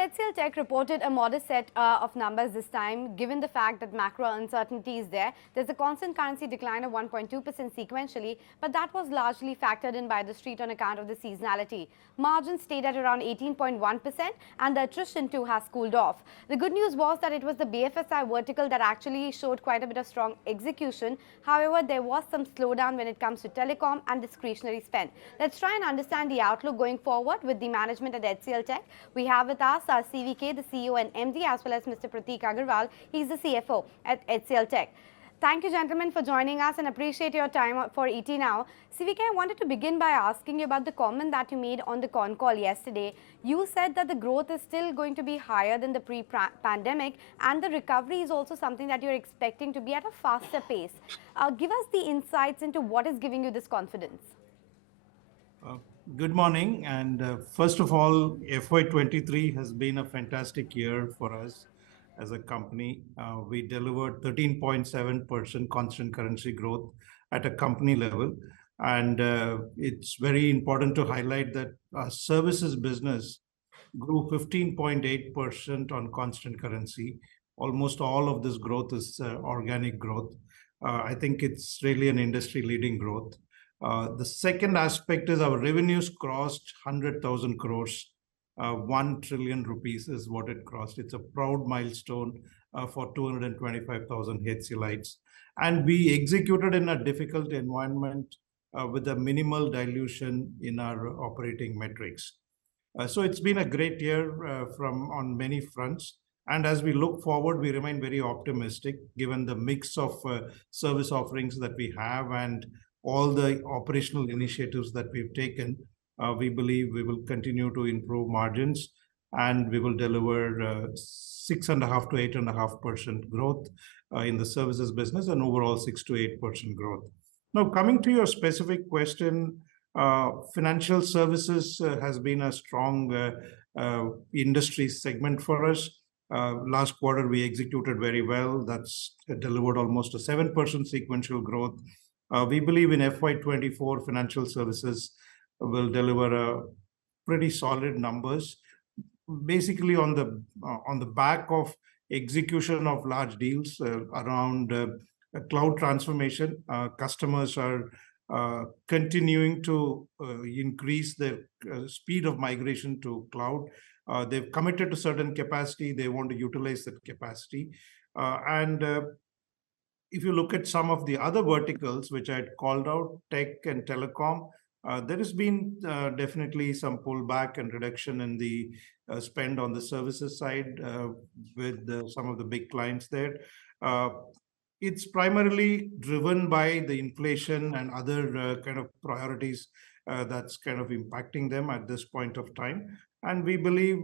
HCL Tech reported a modest set of numbers this time, given the fact that macro uncertainty is there. There's a constant currency decline of 1.2% sequentially, but that was largely factored in by the street on account of the seasonality. Margins stayed at around 18.1%, and the attrition too has cooled off. The good news was that it was the BFSI vertical that actually showed quite a bit of strong execution. However, there was some slowdown when it comes to telecom and discretionary spend. Let's try and understand the outlook going forward with the management at HCL Tech. We have with us our CVK, the CEO and MD, as well as Mr. Prateek Aggarwal. He's the CFO at HCL Tech. Thank you, gentlemen, for joining us and appreciate your time for ET Now. CVK, I wanted to begin by asking you about the comment that you made on the con call yesterday. You said that the growth is still going to be higher than the pre-pandemic, and the recovery is also something that you're expecting to be at a faster pace. Give us the insights into what is giving you this confidence. Good morning, and first of all, FY23 has been a fantastic year for us as a company. We delivered 13.7% constant currency growth at a company level, and it's very important to highlight that our services business grew 15.8% on constant currency. Almost all of this growth is organic growth. I think it's really an industry-leading growth. The second aspect is our revenues crossed 100,000 crores. 1 trillion rupees is what it crossed. It's a proud milestone for 225,000 HCLites. And we executed in a difficult environment with a minimal dilution in our operating metrics. So it's been a great year on many fronts. And as we look forward, we remain very optimistic given the mix of service offerings that we have and all the operational initiatives that we've taken. We believe we will continue to improve margins, and we will deliver 6.5 to 8.5% growth in the services business and overall 6 to 8% growth. Now, coming to your specific question, financial services has been a strong industry segment for us. Last quarter, we executed very well. That's delivered almost a 7% sequential growth. We believe in FY24, financial services will deliver a pretty solid numbers, basically on the back of execution of large deals around cloud transformation. Customers are continuing to increase the speed of migration to cloud. They've committed to certain capacity. They want to utilize that capacity. If you look at some of the other verticals, which I had called out, tech and telecom, there has been definitely some pullback and reduction in the spend on the services side with some of the big clients there. It's primarily driven by the inflation and other kind of priorities that's kind of impacting them at this point of time. And we believe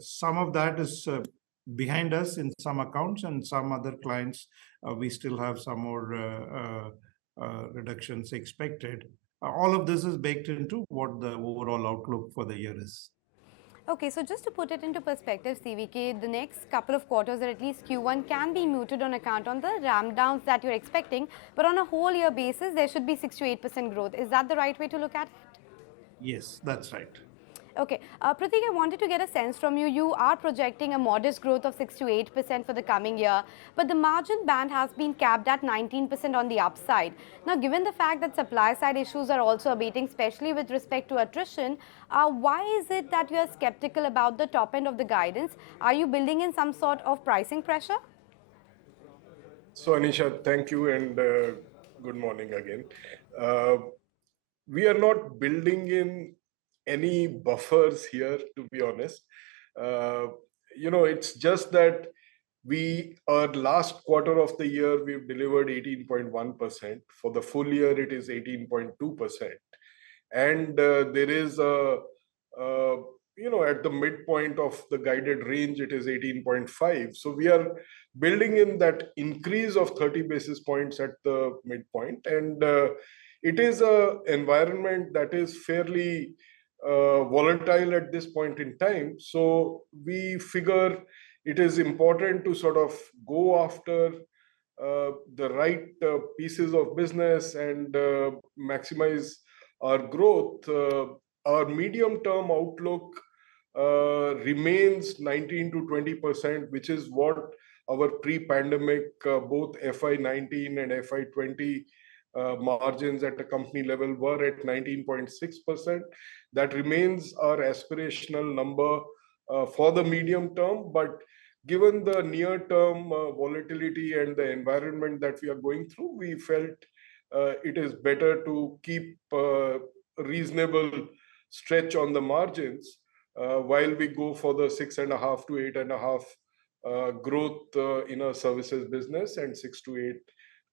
some of that is behind us in some accounts, and some other clients, we still have some more reductions expected. All of this is baked into what the overall outlook for the year is. Okay, so just to put it into perspective, CVK, the next couple of quarters, or at least Q1, can be muted on account on the ramp downs that you're expecting, but on a whole year basis, there should be 6 to 8% growth. Is that the right way to look at it? Yes, that's right. Okay, Prateek, I wanted to get a sense from you. You are projecting a modest growth of 6 to 8% for the coming year, but the margin band has been capped at 19% on the upside. Now, given the fact that supply side issues are also abating, especially with respect to attrition, why is it that you are skeptical about the top end of the guidance? Are you building in some sort of pricing pressure? So, Anisha, thank you, and good morning again. We are not building in any buffers here, to be honest. It's just that our last quarter of the year, we've delivered 18.1%. For the full year, it is 18.2%. And there is at the midpoint of the guided range, it is 18.5. So we are building in that increase of 30 basis points at the midpoint. And it is an environment that is fairly volatile at this point in time. So we figure it is important to sort of go after the right pieces of business and maximize our growth. Our medium-term outlook remains 19 to 20%, which is what our pre-pandemic both FY19 and FY20 margins at the company level were at 19.6%. That remains our aspirational number for the medium term, but given the near-term volatility and the environment that we are going through, we felt it is better to keep reasonable stretch on the margins while we go for the 6.5 to 8.5 growth in a services business and 6 to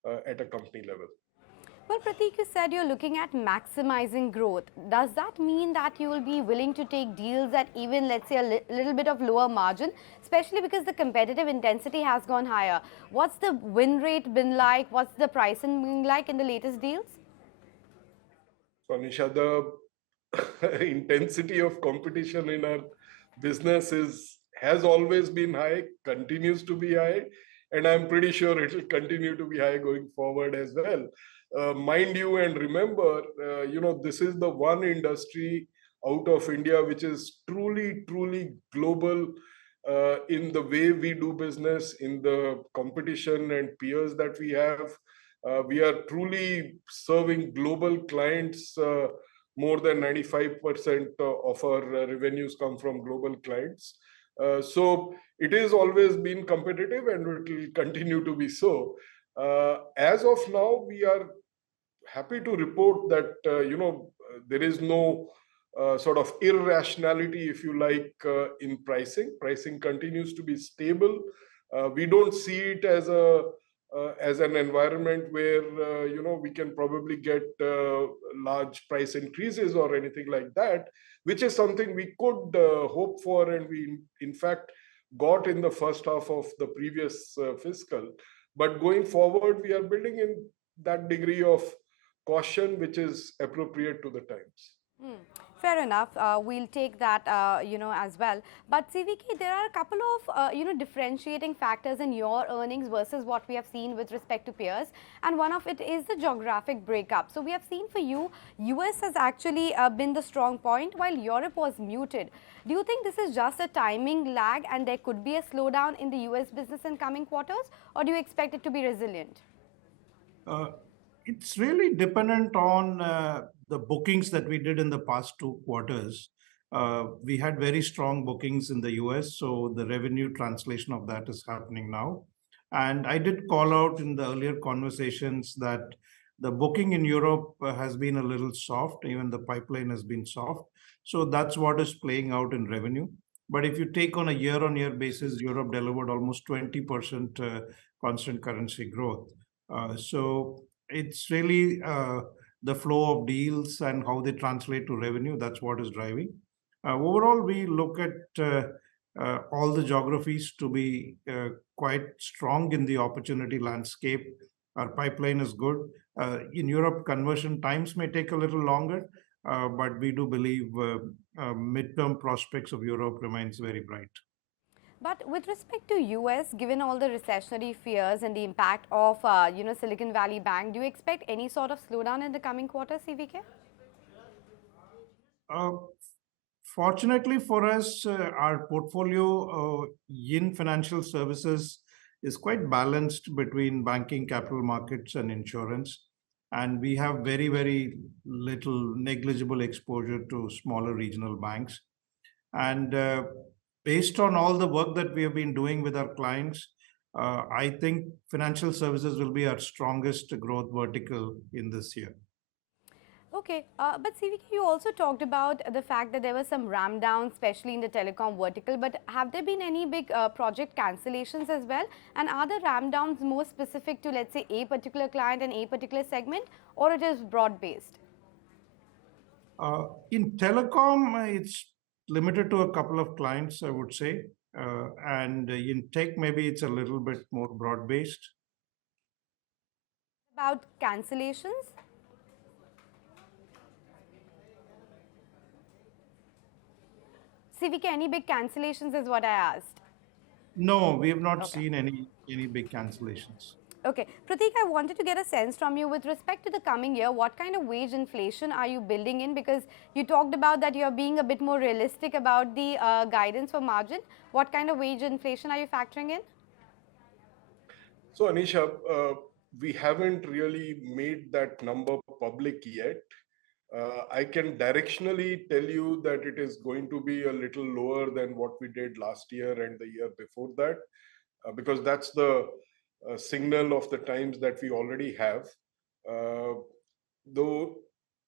8 at a company level. Well, Prateek, you said you're looking at maximizing growth. Does that mean that you will be willing to take deals at even, let's say, a little bit of lower margin, especially because the competitive intensity has gone higher? What's the win rate been like? What's the pricing been like in the latest deals? So, Anisha, the intensity of competition in our business has always been high, continues to be high, and I'm pretty sure it will continue to be high going forward as well. Mind you, and remember, this is the one industry out of India which is truly, truly global in the way we do business, in the competition and peers that we have. We are truly serving global clients. More than 95% of our revenues come from global clients. So it has always been competitive and it will continue to be so. As of now, we are happy to report that there is no sort of irrationality, if you like, in pricing. Pricing continues to be stable. We don't see it as an environment where we can probably get large price increases or anything like that, which is something we could hope for, and we in fact got in the first half of the previous fiscal. But going forward, we are building in that degree of caution which is appropriate to the times. Fair enough. We'll take that, as well. But CVK, there are a couple of, differentiating factors in your earnings versus what we have seen with respect to peers. And one of it is the geographic breakup. So we have seen for you, US has actually been the strong point while Europe was muted. Do you think this is just a timing lag and there could be a slowdown in the US business in coming quarters? Or do you expect it to be resilient? It's really dependent on the bookings that we did in the past 2 quarters. We had very strong bookings in the US, so the revenue translation of that is happening now. And I did call out in the earlier conversations that the booking in Europe has been a little soft, even the pipeline has been soft. So that's what is playing out in revenue. But if you take on a year-on-year basis, Europe delivered almost 20% constant currency growth. So it's really the flow of deals and how they translate to revenue. That's what is driving. Overall, we look at all the geographies to be quite strong in the opportunity landscape. Our pipeline is good. In Europe, conversion times may take a little longer, but we do believe midterm prospects of Europe remains very bright. But with respect to US, given all the recessionary fears and the impact of, Silicon Valley Bank, do you expect any sort of slowdown in the coming quarter, CVK? Fortunately for us, our portfolio in financial services is quite balanced between banking, capital markets, and insurance. And we have very, very little negligible exposure to smaller regional banks. And based on all the work that we have been doing with our clients, I think financial services will be our strongest growth vertical in this year. Okay, but CVK, you also talked about the fact that there was some ramp down, especially in the telecom vertical. But have there been any big project cancellations as well? And are the ramp downs more specific to, let's say, a particular client and a particular segment, or it is broad-based? In telecom, it's limited to a couple of clients, I would say. And in tech, maybe it's a little bit more broad-based. About cancellations? CVK, any big cancellations is what I asked. No, we have not seen any big cancellations. Okay, Prateek, I wanted to get a sense from you with respect to the coming year. What kind of wage inflation are you building in? Because you talked about that you're being a bit more realistic about the guidance for margin. What kind of wage inflation are you factoring in? So, Anisha, we haven't really made that number public yet. I can directionally tell you that it is going to be a little lower than what we did last year and the year before that, because that's the signal of the times that we already have. Uh, though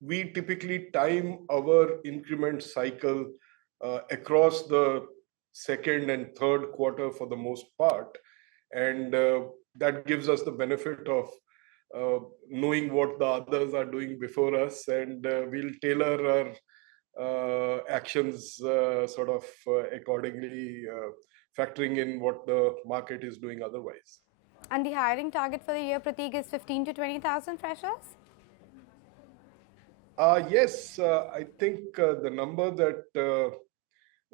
we typically time our increment cycle across the second and third quarter for the most part, and that gives us the benefit of knowing what the others are doing before us, and we'll tailor our actions sort of accordingly, factoring in what the market is doing otherwise. And the hiring target for the year, Prateek, is 15 to 20,000 freshers? Yes, I think the number that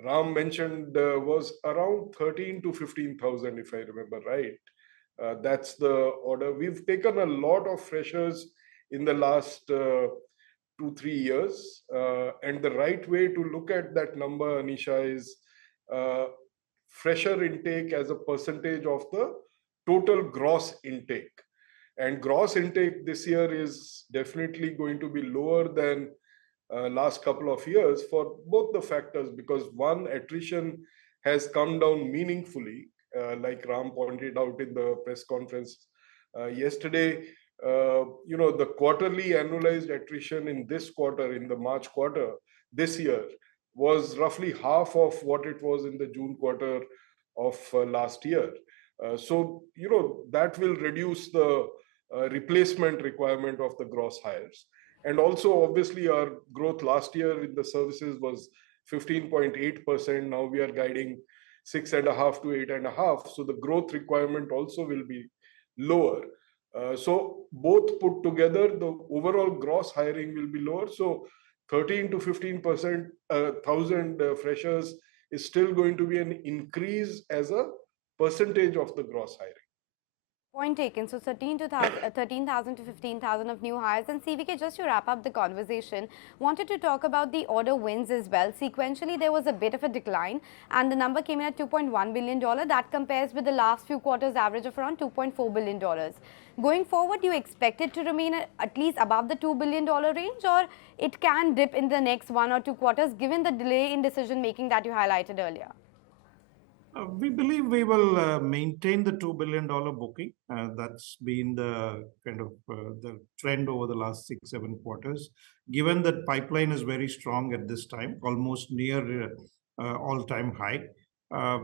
Ram mentioned was around 13 to 15,000, if I remember right. That's the order. We've taken a lot of freshers in the last 2-3 years. And the right way to look at that number, Anisha, is uh, fresher intake as a percentage of the total gross intake. And gross intake this year is definitely going to be lower than last couple of years for both the factors, because one, attrition has come down meaningfully, like Ram pointed out in the press conference yesterday. The quarterly annualized attrition in this quarter, in the March quarter this year, was roughly half of what it was in the June quarter of last year. So that will reduce the replacement requirement of the gross hires. And also, obviously, our growth last year in the services was 15.8%. Now we are guiding 6.5 to 8.5. So the growth requirement also will be lower. So both put together, the overall gross hiring will be lower. So 13 to 15% thousand freshers is still going to be an increase as a percentage of the gross hiring. Point taken. So 13,000 to 15,000 of new hires. And CVK, just to wrap up the conversation, wanted to talk about the order wins as well. Sequentially, there was a bit of a decline, and the number came in at $2.1 billion. That compares with the last few quarters' average of around $2.4 billion. Going forward, do you expect it to remain at least above the $2 billion range, or it can dip in the next 1 or 2 quarters, given the delay in decision making that you highlighted earlier? We believe we will maintain the $2 billion booking. That's been the kind of the trend over the last 6-7 quarters. Given that pipeline is very strong at this time, almost near all-time high,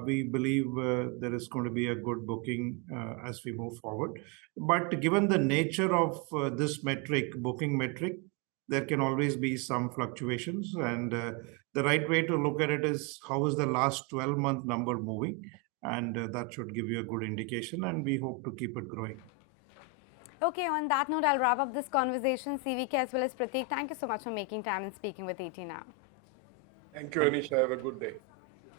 we believe there is going to be a good booking as we move forward. But given the nature of this metric, booking metric, there can always be some fluctuations, and the right way to look at it is how is the last 12-month number moving, and that should give you a good indication, and we hope to keep it growing. Okay, on that note, I'll wrap up this conversation. CVK as well as Prateek, thank you so much for making time and speaking with ET Now. Thank you, Anisha. Have a good day.